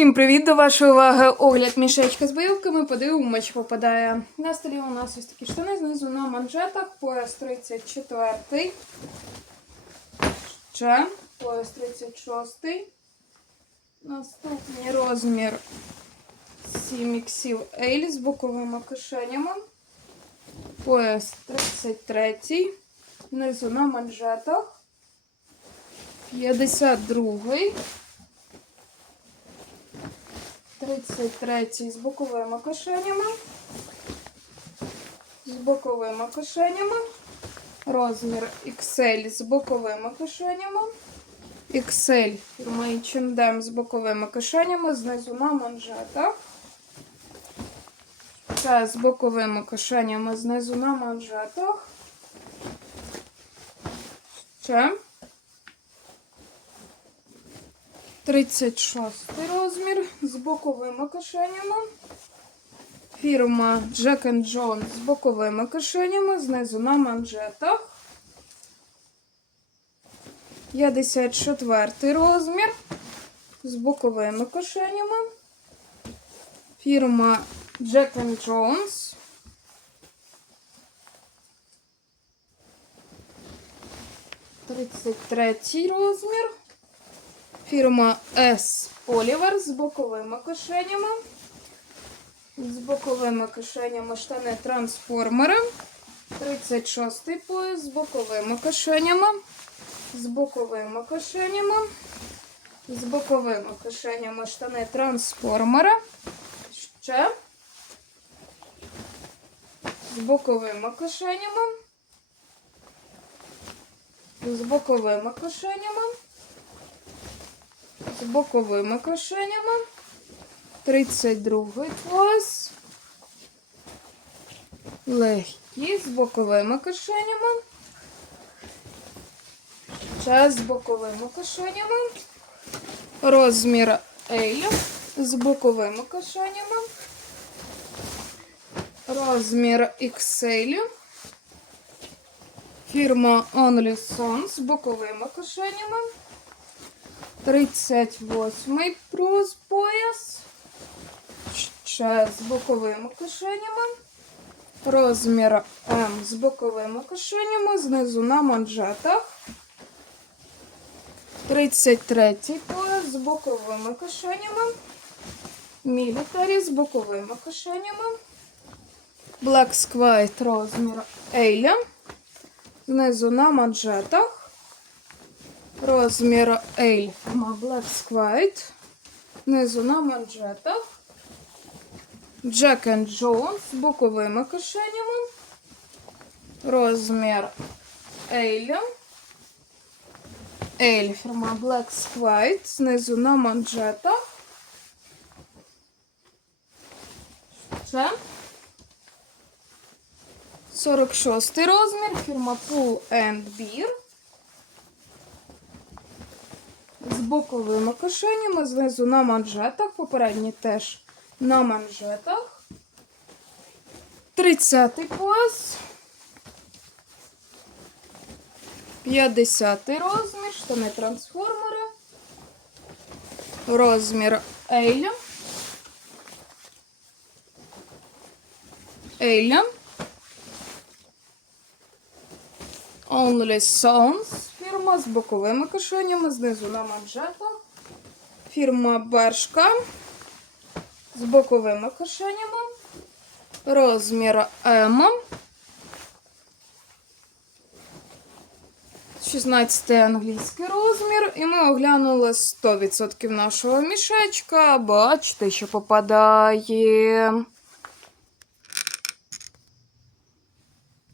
Всім привіт! До вашої уваги огляд мішечка з бойовками. Подивимо, чи попадає. На столі у нас ось такі штани, знизу на манжетах, пояс 34. Ще пояс 36. Наступний розмір 7 іксів L з боковими кишенями. Пояс 33. Внизу на манжетах. 52. 33 з боковими кишенями. З боковими кишенями. Розмір XL з боковими кишенями. XL фірма H&M з боковими кишенями. Знизу на манжетах. Це з боковими кишенями знизу на манжетах. Ще. 36 розмір з боковими кишенями. Фірма Jack Jones з боковими кишенями, знизу на манжетах. 54 розмір з боковими кишенями. Фірма Jack Jones. Тридцять третій розмір. Фірма S Oliver з боковими кишенями. З боковими кишенями штани трансформери. 36 пояс з боковими кишенями. З боковими кишенями. З боковими кишенями штани трансформери. Ще. З боковими кишенями. З боковими кишенями боковими кишенями. 32 пояс. Легкі з боковими кишенями. Ще з боковими кишенями. Розмір L з боковими кишенями. Розмір XL. Фірма Only Son з боковими кишенями. 38 плюс пояс. Ще з боковими кишенями. Розмір М з боковими кишенями. Знизу на манжетах. 33 пояс з боковими кишенями. Мілітарі з боковими кишенями. Black Squire розмір L. Знизу на манжетах. Розмір L Black Squid. Внизу на манжетах. Jack and Jones з боковими кишенями. Розмір L. L фірма Black Squid. Знизу на манжетах. Це 46 розмір. Фірма Pull and Beer. З боковими кишенями, знизу на манжетах, попередні теж на манжетах. 30-й пояс. 50 розмір, штани трансформери. Розмір L. L. Only Sons фірма з боковими кишенями, знизу на манжетах. Фірма Бершка з боковими кишенями. Розмір М. 16 англійський розмір. І ми оглянули 100% нашого мішечка. Бачите, що попадає.